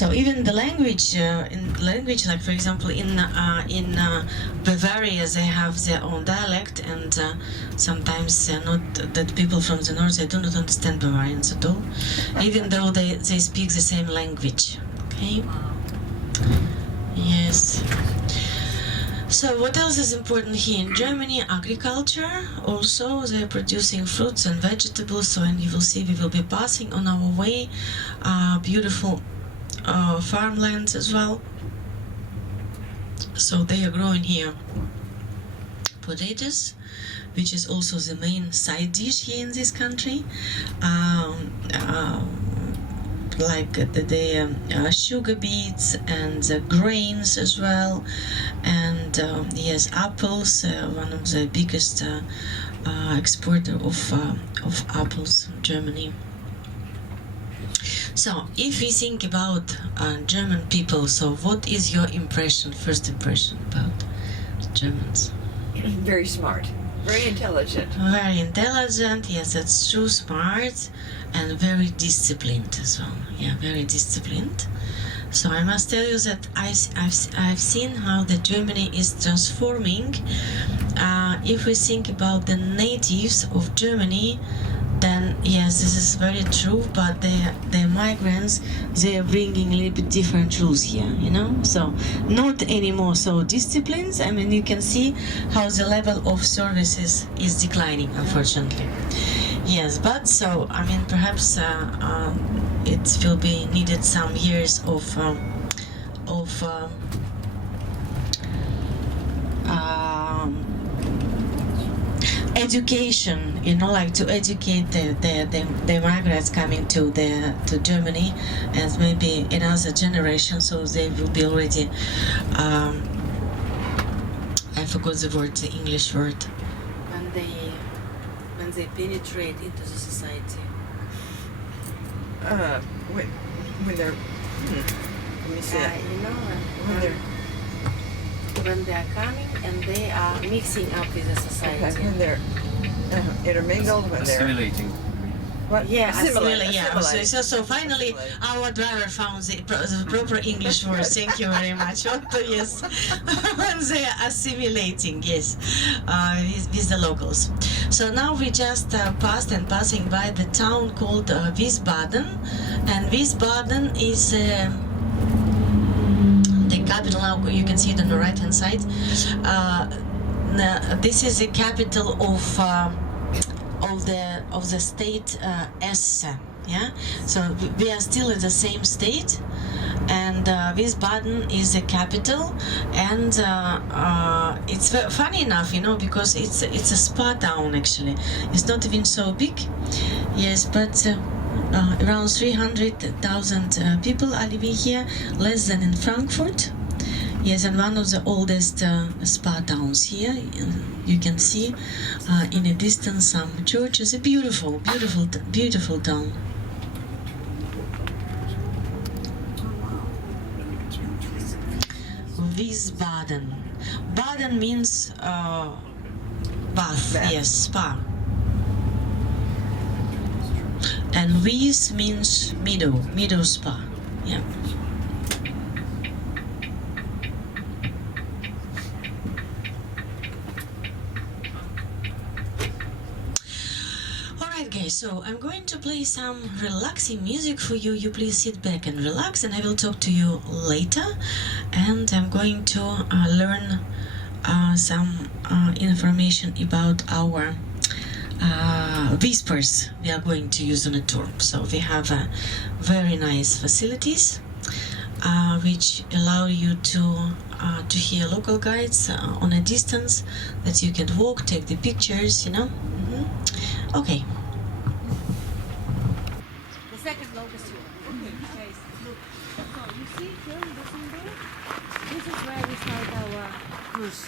So even the language, like for example in Bavaria, they have their own dialect, and sometimes not that people from the north, they do not understand Bavarians at all, even though they speak the same language. Okay. Yes. So what else is important here in Germany? Agriculture. Also, they're producing fruits and vegetables. So, and you will see we will be passing on our way beautiful farmlands as well. So they are growing here potatoes, which is also the main side dish here in this country. Like the sugar beets and the grains as well, and yes, apples. One of the biggest exporter of apples, Germany. So, if we think about German people, so what is your first impression about Germans? Very smart, very intelligent. Very intelligent, yes, that's true, smart, and very disciplined as well. Yeah, very disciplined. So I must tell you that I've seen how the Germany is transforming. If we think about the natives of Germany, then yes, this is very true, but the migrants, they are bringing a little bit different rules here, you know, so not anymore so disciplines. I mean, you can see how the level of services is declining, unfortunately. Yes, but so, I mean, perhaps it will be needed some years of education, you know, like to educate the migrants coming to Germany, and maybe another generation, so they will be already I forgot the word, the English word, when they penetrate into the society. When they're let me see that. You know, When when they are coming and they are mixing up with the society. Okay, when they're intermingled, when they're Assimilating. what? Yeah, Assimilate, yeah. assimilate. So finally, our driver found the proper English word. Thank you very much. Yes, when they are assimilating, yes, with the locals. So now we just passing by the town called Wiesbaden, and Wiesbaden is the capital. Now you can see it on the right hand side. This is the capital of the state Essen. Yeah, so we are still in the same state, and Wiesbaden is the capital, and it's funny enough, you know, because it's a spa town actually. It's not even so big, yes, but around 300,000 people are living here, less than in Frankfurt. Yes, and one of the oldest spa towns here. You can see in a distance some churches. A beautiful, beautiful, beautiful town. Wiesbaden. Baden means bath. Yes, spa. And Wies means meadow spa. Yeah. Guys, so I'm going to play some relaxing music for you. You please sit back and relax, and I will talk to you later. And I'm going to learn some information about our whispers we are going to use on a tour. So we have very nice facilities which allow you to hear local guides on a distance that you can walk, take the pictures, you know. Okay. Second locust here. Okay. Look. So you see here in this window, this is where we start our cruise.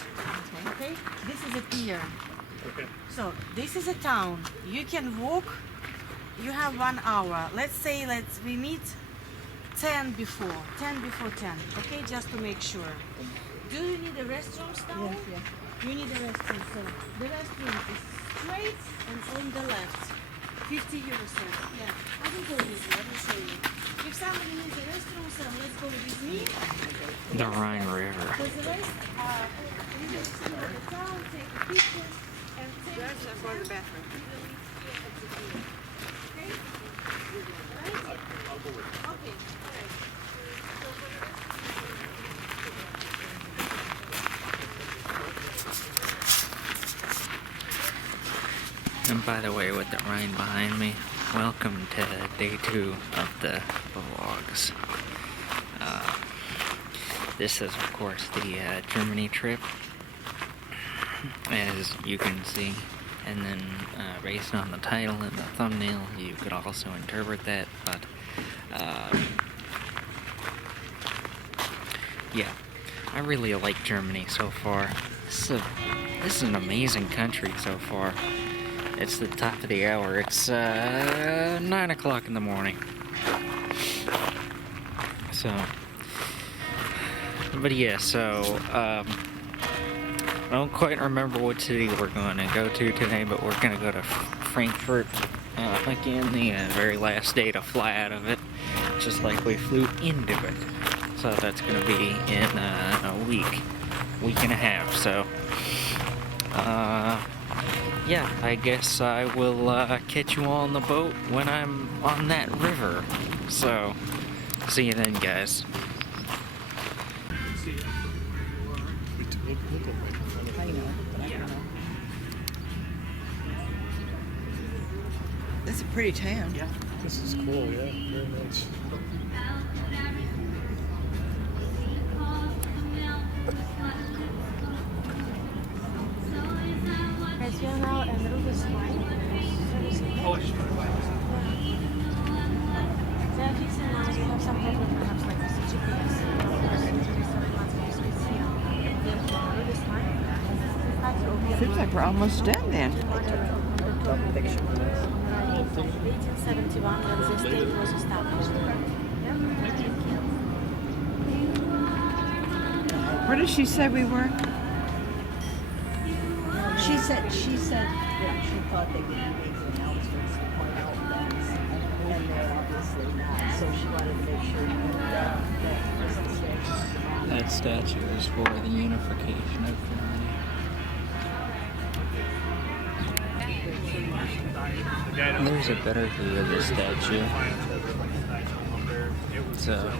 Okay. This is a pier. Okay. So this is a town. You can walk. You have 1 hour. Let's say we meet 10 before 10. Okay, just to make sure. Do you need a restroom now? Yes. You need a restroom. So the restroom is straight and on the left. 50 euros. Yeah, I will go with you. I will show you. If somebody needs a restroom, so let's go with me. The Rhine River. For the rest, we will see the town, take a picture, and take That's for the bathroom. Okay? Right? Okay. And by the way, with the Rhine behind me, welcome to day 2 of the vlogs. This is, of course, the Germany trip, as you can see. And then, based on the title and the thumbnail, you could also interpret that. But, yeah, I really like Germany so far. This is an amazing country so far. It's the top of the hour. It's 9 o'clock in the morning. So, but yeah, so I don't quite remember what city we're going to go to today, but we're going to go to Frankfurt again, the very last day to fly out of it, just like we flew into it. So that's going to be in a week and a half. So, yeah, I guess I will catch you all on the boat when I'm on that river. So, see you then, guys. I know, but I don't know. This is a pretty town. Yeah. This is cool, yeah, very nice. As you know, and route is fine. Oh, it's There are things now you have some problem, perhaps like with the GPS. Seems like we're almost done then. 1871 when the state was established. Where did she say we were? She said that she thought they would be making announcements to point out things, and they're obviously not. So she wanted to make sure you knew that was the state. That statue is for the unification of Germany. There's a better view of the statue. So,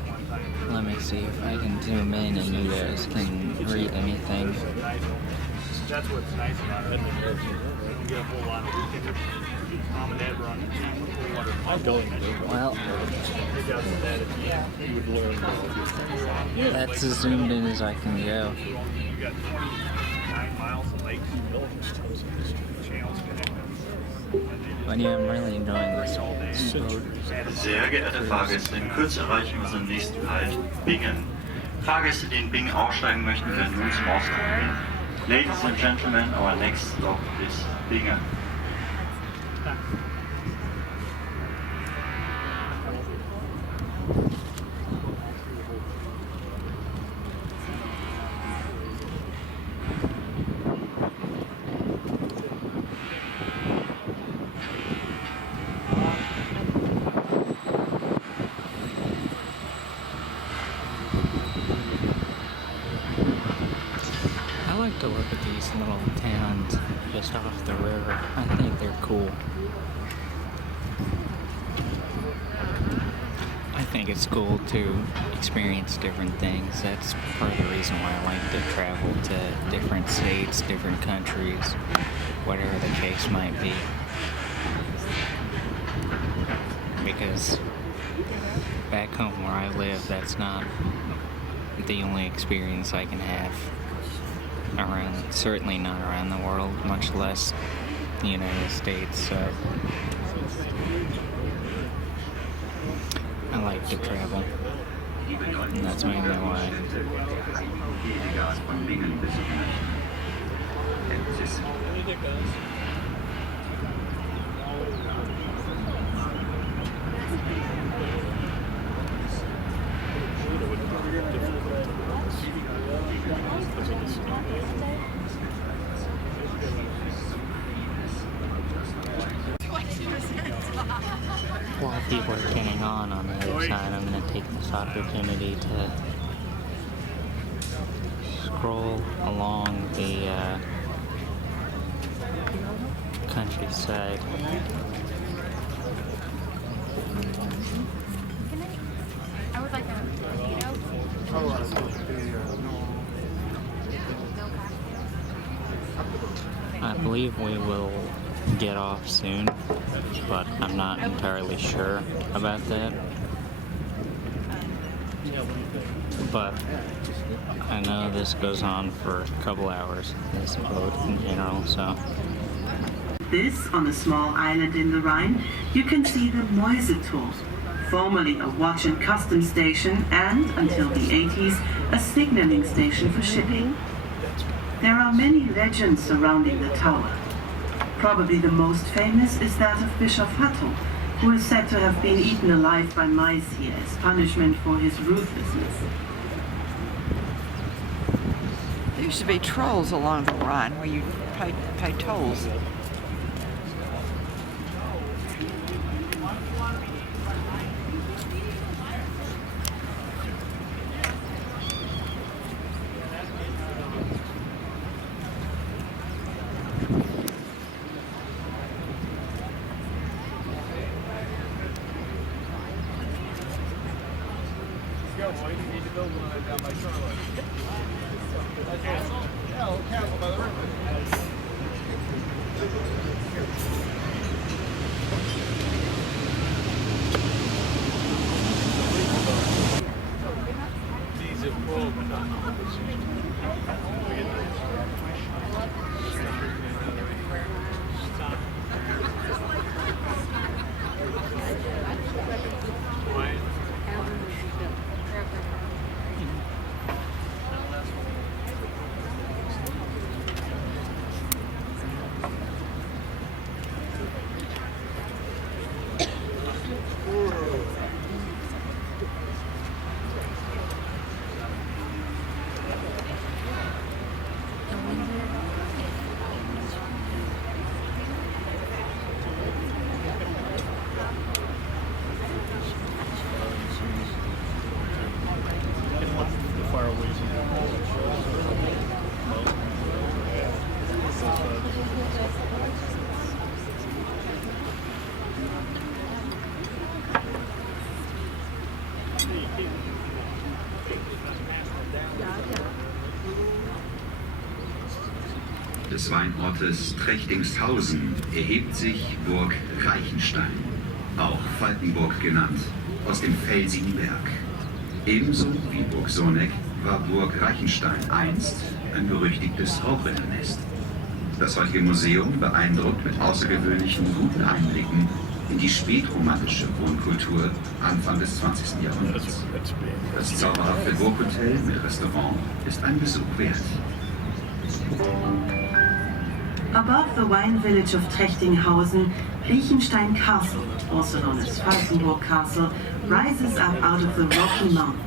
let me see if I can zoom in and you guys can read anything. That's what's nice about it. You don't get a whole lot of weekend. Mom and Dad were on the team. I'd go and do it. Well, Maybe after that, if you would learn. that's as zoomed in as I can go. You got 29 miles of lakes. Channels connected. But yeah, I'm really enjoying this boat. Sehr geehrte Fahrgäste, in Kürze erreichen wir unseren nächsten Halt, Bingen. Fahrgäste, die in Bingen aussteigen möchten, werden nun zum Ausgang gehen. Ladies and gentlemen, our next stop is Bingen. I like to look at these little towns just off the river. I think they're cool. I think it's cool to experience different things. That's part of the reason why I like to travel to different states, different countries, whatever the case might be. Because back home where I live, that's not the only experience I can have around, certainly not around the world, much less the United States. So I like to travel, and that's mainly why. people are getting on the other side, I'm going to take this opportunity to scroll along the countryside. I would like a burrito. I believe we will get off soon, but I'm not entirely sure about that. But I know this goes on for a couple hours, this boat in general, so. This, on a small island in the Rhine, you can see the Mäuseturm, formerly a watch and customs station and, until the 80s, a signaling station for shipping. There are many legends surrounding the tower. Probably the most famous is that of Bishop Hattel, who is said to have been eaten alive by mice here as punishment for his ruthlessness. There used to be trolls along the Rhine where you pay tolls. Des Weinortes Trechtingshausen erhebt sich Burg Reichenstein, auch Falkenburg genannt, aus dem felsigen Berg. Ebenso wie Burg Soneck war Burg Reichenstein einst ein berüchtigtes Rauchritternest. Das heutige Museum beeindruckt mit außergewöhnlichen guten Einblicken in die spätromantische Wohnkultur Anfang des 20. Jahrhunderts. Das zauberhafte Burghotel mit Restaurant ist ein Besuch wert. Above the wine village of Trechtinghausen, Reichenstein Castle, also known as Falkenburg Castle, rises up out of the rocky mountain.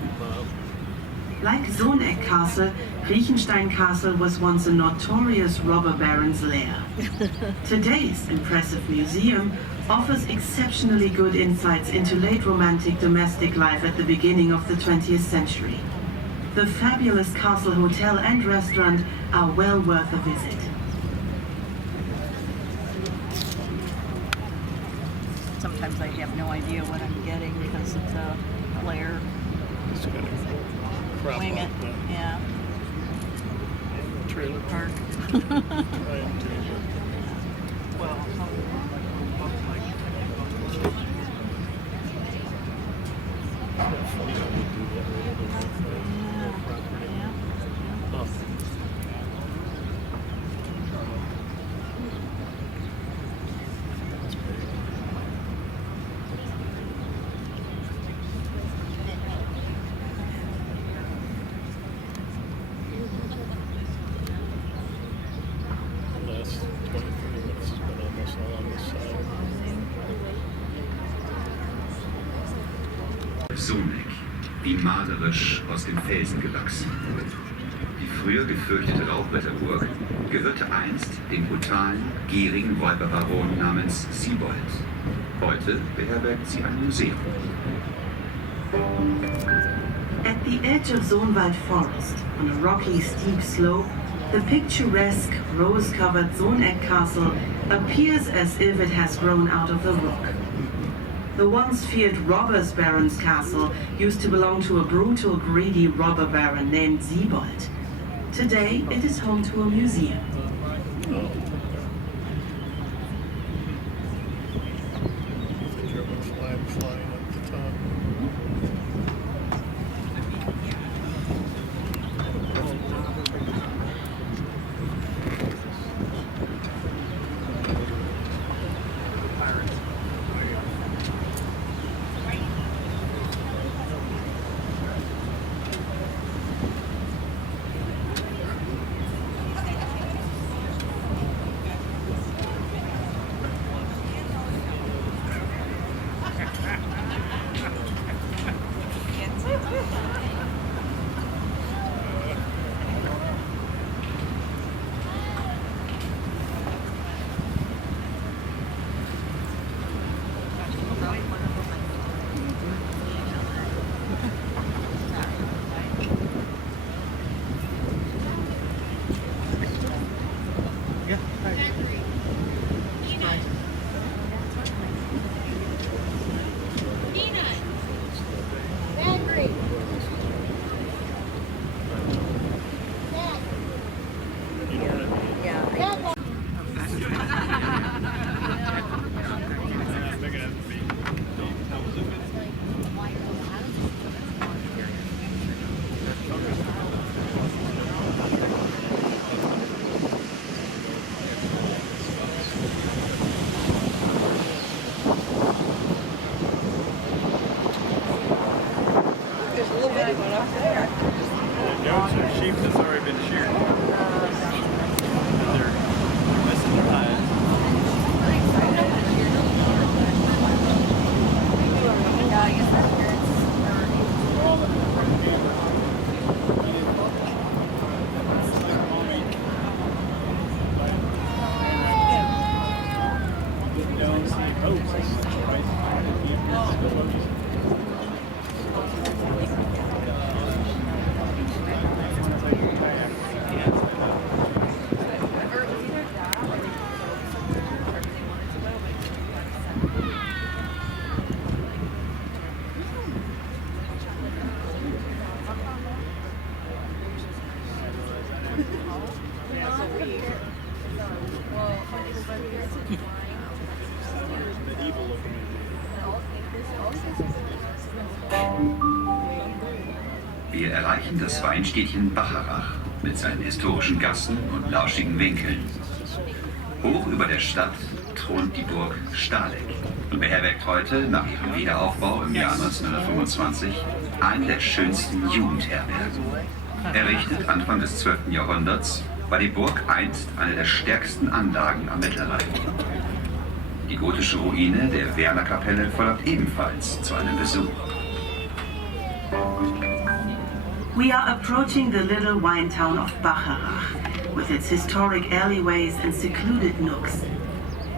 Like Soneck Castle, Reichenstein Castle was once a notorious robber baron's lair. Today's impressive museum offers exceptionally good insights into late romantic domestic life at the beginning of the 20th century. The fabulous castle hotel and restaurant are well worth a visit. Sometimes I have no idea what I'm getting because it's a glare. Just gotta crop Wing it, off the yeah. trailer park. Soneck, wie malerisch aus dem Felsen gewachsen. Die früher gefürchtete Rauchritterburg gehörte einst dem brutalen, gierigen Räuberbaron namens Siebold. Heute beherbergt sie ein Museum. At the edge of Sohnwald Forest, on a rocky, steep slope, the picturesque, rose-covered Sohneck Castle appears as if it has grown out of the rock. The once feared robbers baron's castle used to belong to a brutal, greedy robber baron named Siebold. Today, it is home to a museum. German flag flying up the top. Goats or sheep that's already been sheared. They're missing their eyes. Wir erreichen das Weinstädtchen Bacharach mit seinen historischen Gassen und lauschigen Winkeln. Hoch über der Stadt thront die Burg Stahleck und beherbergt heute, nach ihrem Wiederaufbau im Jahr 1925, eine der schönsten Jugendherbergen. Errichtet Anfang des 12. Jahrhunderts, war die Burg einst eine der stärksten Anlagen am Mittelrhein. Die gotische Ruine der Wernerkapelle verlangt ebenfalls zu einem Besuch. We are approaching the little wine town of Bacharach, with its historic alleyways and secluded nooks.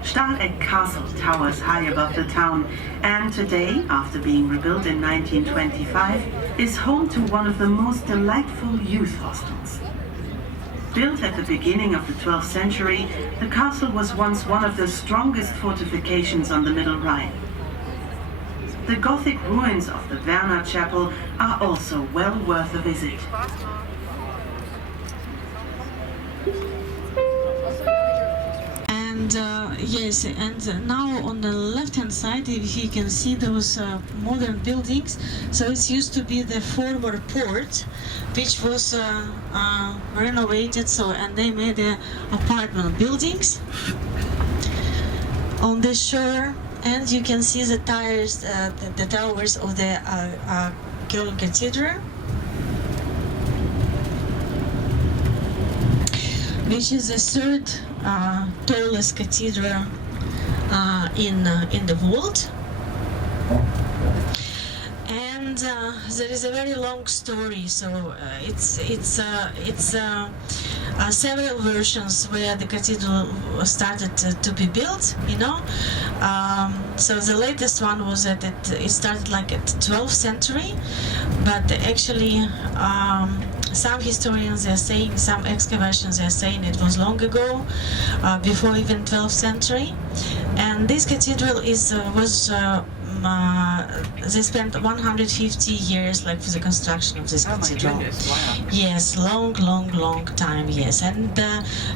Stahleck Castle towers high above the town, and today, after being rebuilt in 1925, is home to one of the most delightful youth hostels. Built at the beginning of the 12th century, the castle was once one of the strongest fortifications on the Middle Rhine. The Gothic ruins of the Werner Chapel are also well worth a visit. And yes, and now on the left-hand side, if you can see those modern buildings. So it used to be the former port, which was renovated. So and they made apartment buildings on the shore. And you can see the towers of the Cologne Cathedral, which is the third tallest cathedral in the world. And there is a very long story. So several versions where the cathedral started to be built, you know. So the latest one was that it started like at the 12th century, but actually some historians are saying, some excavations are saying it was long ago, before even 12th century. And this cathedral they spent 150 years like for the construction of this cathedral. Goodness, wow. Yes, long time, yes. And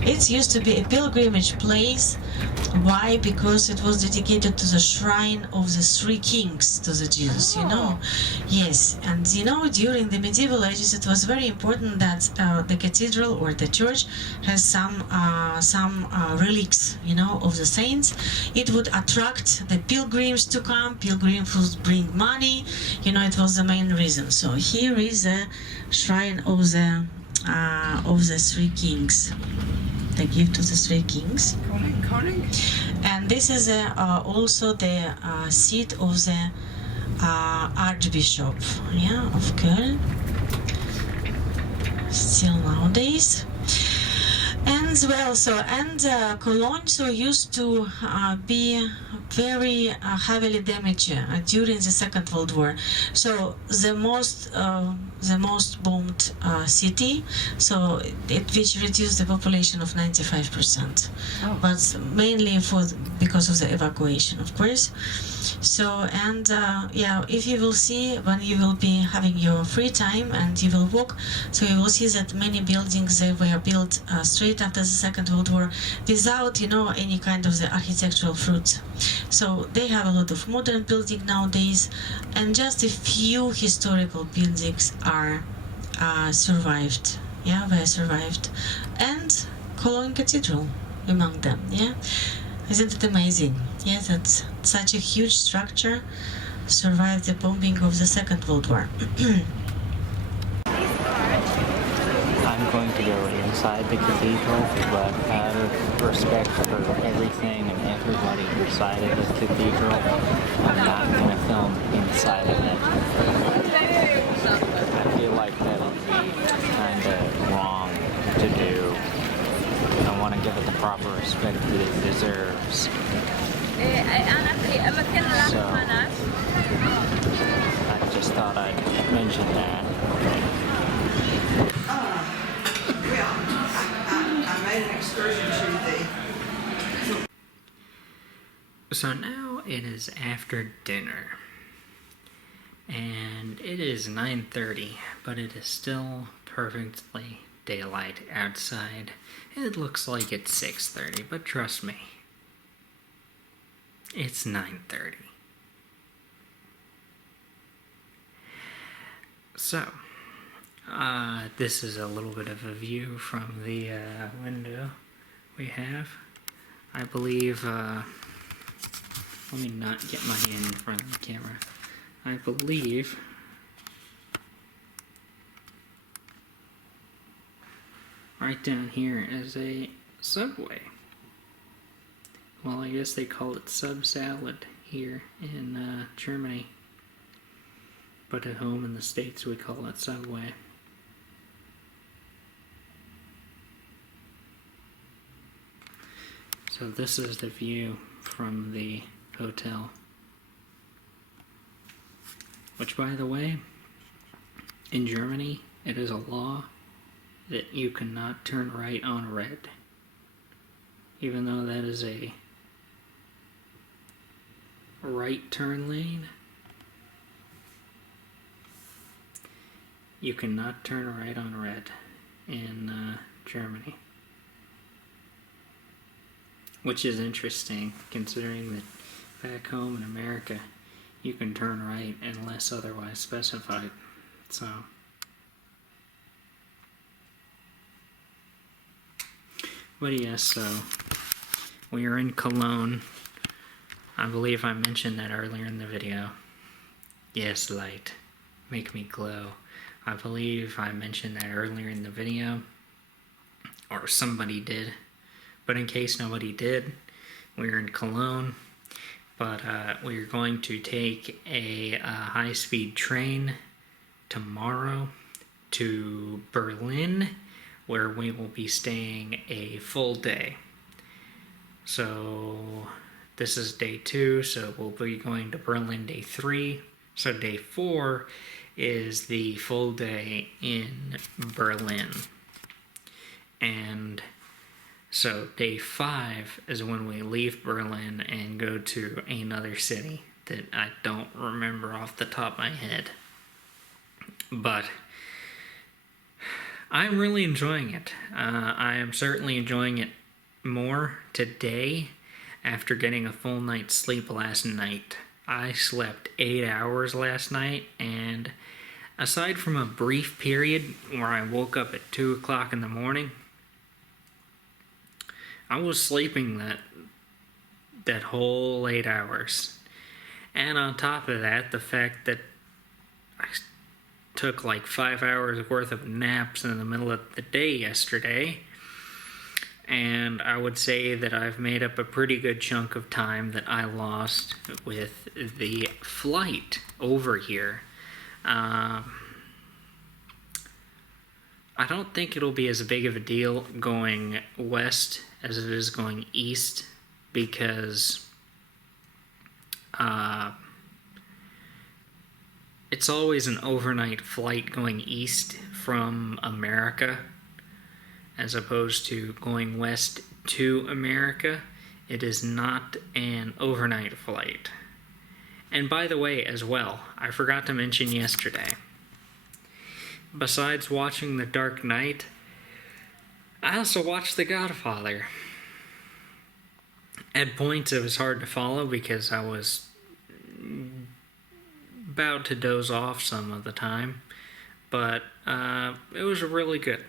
it used to be a pilgrimage place. Why? Because it was dedicated to the shrine of the three kings, to the Jews, you know. Yes, and you know, during the medieval ages it was very important that the cathedral or the church has some relics, you know, of the saints. It would attract the pilgrims to come. Pilgrims would bring money, you know, it was the main reason. So here is a shrine of the three kings. The gift to the three kings. Cologne? And this is also the seat of the Archbishop, yeah, of Cologne. Still nowadays. And well, Cologne used to be very heavily damaged during the Second World War. So the most bombed city, so which reduced the population of 95%, but mainly because of the evacuation, of course. So yeah, if you will see when you will be having your free time and you will walk, so you will see that many buildings they were built straight after the Second World War without, you know, any kind of the architectural fruit. So they have a lot of modern building nowadays, and just a few historical buildings are survived. Yeah, they survived, and Cologne Cathedral among them. Yeah, isn't it amazing? Yeah, that such a huge structure survived the bombing of the Second World War. I'm going to go inside the cathedral, but out of respect for everything and everybody inside of the cathedral, I'm not going to film inside of it. I feel like that would be kind of wrong to do. I want to give it the proper respect that it deserves. So, I just thought I'd mention that. I made an excursion to So now it is after dinner, and it is 9:30, but it is still perfectly daylight outside. It looks like it's 6:30, but trust me, it's 9:30. So, this is a little bit of a view from the window we have. I believe, let me not get my hand in front of the camera. I believe right down here is a Subway. Well, I guess they call it sub salad here in Germany. But at home in the States we call it Subway. So this is the view from the hotel. Which, by the way, in Germany, it is a law that you cannot turn right on red. Even though that is a right turn lane, you cannot turn right on red in Germany. Which is interesting, considering that back home in America, you can turn right unless otherwise specified. So, but yes, so we are in Cologne. I believe I mentioned that earlier in the video. Yes, light, make me glow. I believe I mentioned that earlier in the video, or somebody did. But in case nobody did, we're in Cologne, but we're going to take a high-speed train tomorrow to Berlin, where we will be staying a full day. So this is day 2, so we'll be going to Berlin day 3. So day 4 is the full day in Berlin. And so day 5 is when we leave Berlin and go to another city that I don't remember off the top of my head. But I'm really enjoying it. I am certainly enjoying it more today after getting a full night's sleep last night. I slept 8 hours last night, and aside from a brief period where I woke up at 2 o'clock in the morning, I was sleeping that whole 8 hours. And on top of that, the fact that I took like 5 hours worth of naps in the middle of the day yesterday, and I would say that I've made up a pretty good chunk of time that I lost with the flight over here. I don't think it'll be as big of a deal going west as it is going east, because it's always an overnight flight going east from America, as opposed to going west to America. It is not an overnight flight. And by the way, as well, I forgot to mention yesterday, besides watching The Dark Knight, I also watched The Godfather. At points it was hard to follow because I was about to doze off some of the time, but it was really good.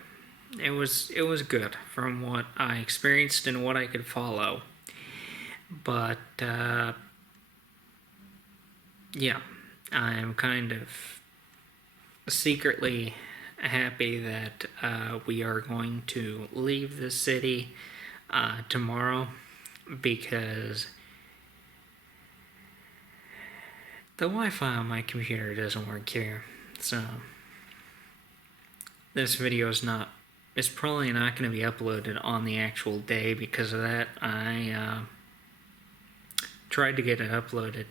It was good from what I experienced and what I could follow. But yeah, I am kind of secretly happy that we are going to leave the city tomorrow, because the Wi-Fi on my computer doesn't work here. So this video it's probably not going to be uploaded on the actual day because of that. I tried to get it uploaded.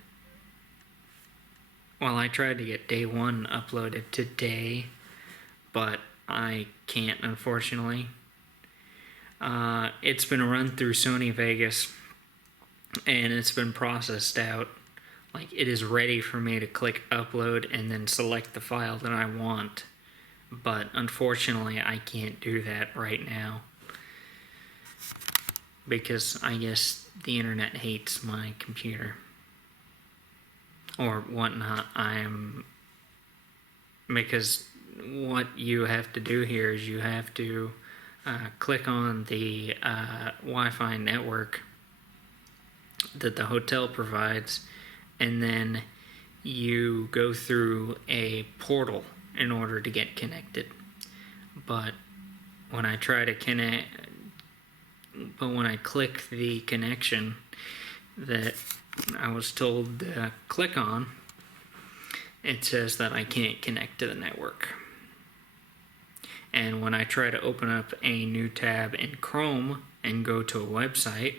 Well, I tried to get day 1 uploaded today, but I can't, unfortunately. It's been run through Sony Vegas, and it's been processed out. Like, it is ready for me to click upload and then select the file that I want. But unfortunately, I can't do that right now, because I guess the internet hates my computer or whatnot. Because what you have to do here is you have to click on the Wi-Fi network that the hotel provides, and then you go through a portal in order to get connected. But when I try to when I click the connection that I was told to click on, it says that I can't connect to the network. And when I try to open up a new tab in Chrome and go to a website,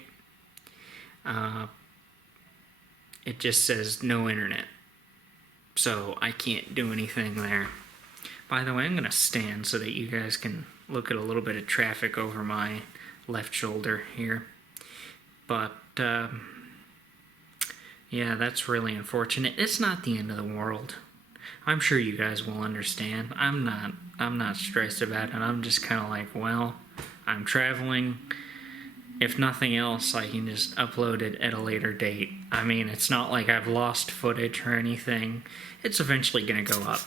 it just says no internet. So I can't do anything there. By the way, I'm going to stand so that you guys can look at a little bit of traffic over my left shoulder here. But yeah, that's really unfortunate. It's not the end of the world. I'm sure you guys will understand. I'm not stressed about it. I'm just kind of like, well, I'm traveling. If nothing else, I can just upload it at a later date. I mean, it's not like I've lost footage or anything. It's eventually going to go up.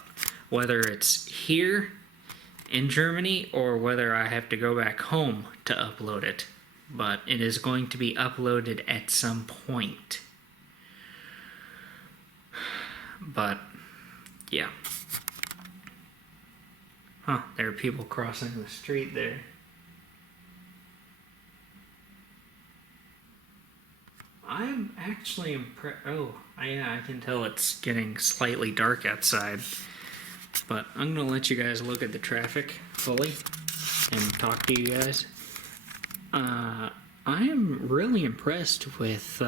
Whether it's here in Germany or whether I have to go back home to upload it. But it is going to be uploaded at some point. But, yeah. Huh, there are people crossing the street there. I'm actually impressed. Oh, yeah, I can tell it's getting slightly dark outside. But I'm going to let you guys look at the traffic fully. and talk to you guys. I am really impressed with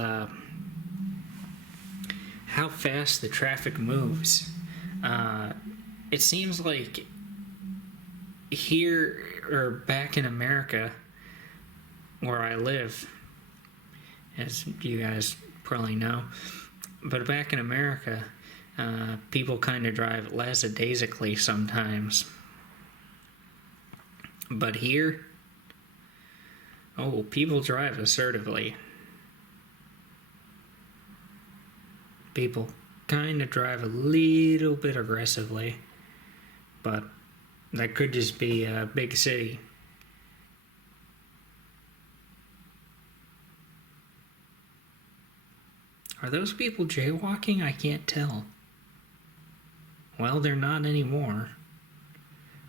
how fast the traffic moves. It seems like here, or back in America, where I live, as you guys probably know, but back in America, people kind of drive lackadaisically sometimes. But here, oh, people drive assertively. People kind of drive a little bit aggressively, but that could just be a big city. Are those people jaywalking? I can't tell. Well, they're not anymore.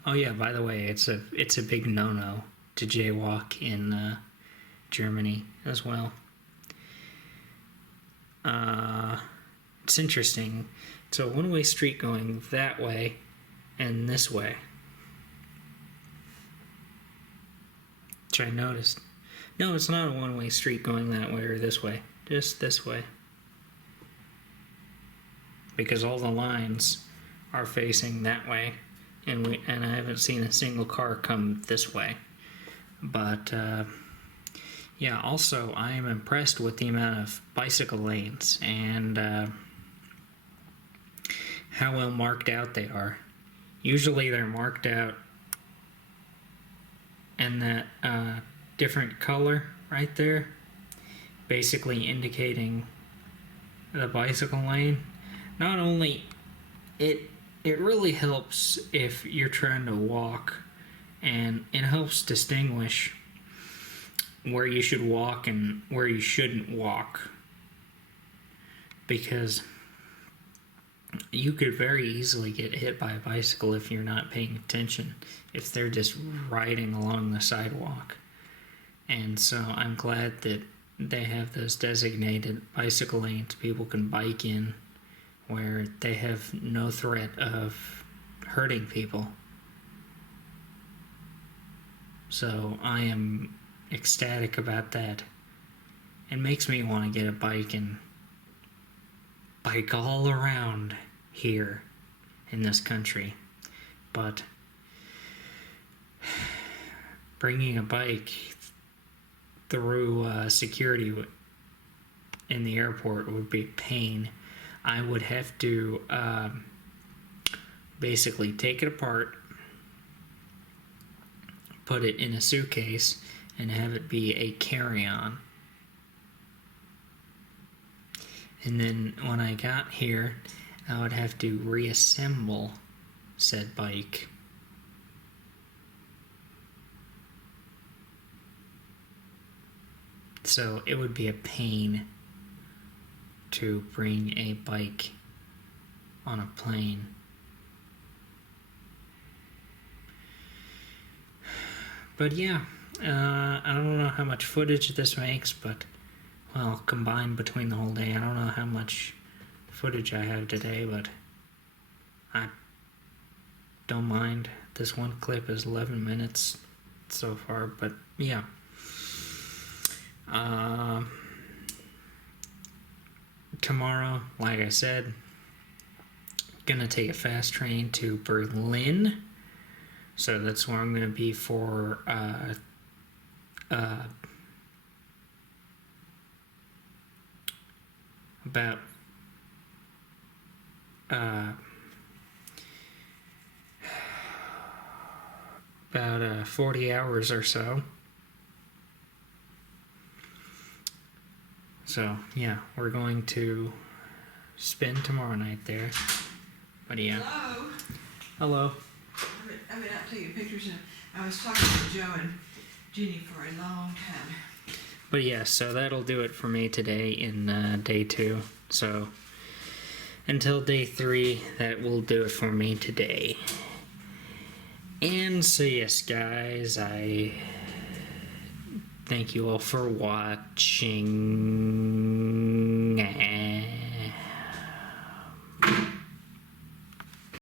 Oh yeah, by the way, it's a big no-no to jaywalk in Germany as well. It's interesting. It's a one-way street going that way and this way, which I noticed. No, it's not a one-way street going that way or this way. Just this way. Because all the lines are facing that way, and I haven't seen a single car come this way. But yeah, also I am impressed with the amount of bicycle lanes and how well marked out they are. Usually they're marked out in that different color right there, basically indicating the bicycle lane. Not only it really helps if you're trying to walk, and it helps distinguish where you should walk and where you shouldn't walk, because you could very easily get hit by a bicycle if you're not paying attention, if they're just riding along the sidewalk. And so I'm glad that they have those designated bicycle lanes people can bike in, where they have no threat of hurting people. So I am ecstatic about that. It makes me want to get a bike and bike all around here in this country. But bringing a bike through security in the airport would be a pain. I would have to basically take it apart, put it in a suitcase, and have it be a carry-on. And then when I got here, I would have to reassemble said bike. So it would be a pain to bring a bike on a plane. But yeah, I don't know how much footage this makes, but, well, combined between the whole day, I don't know how much footage I have today, but I don't mind. This one clip is 11 minutes so far, but yeah. Tomorrow, like I said, gonna take a fast train to Berlin. So that's where I'm gonna be for about 40 hours or so. So, yeah, we're going to spend tomorrow night there. But yeah. Hello. Hello. I've been out taking pictures, and I was talking to Joe and Jeannie for a long time. But yeah, so that'll do it for me today in day 2. So, until day 3, that will do it for me today. And so, yes, guys, I thank you all for watching.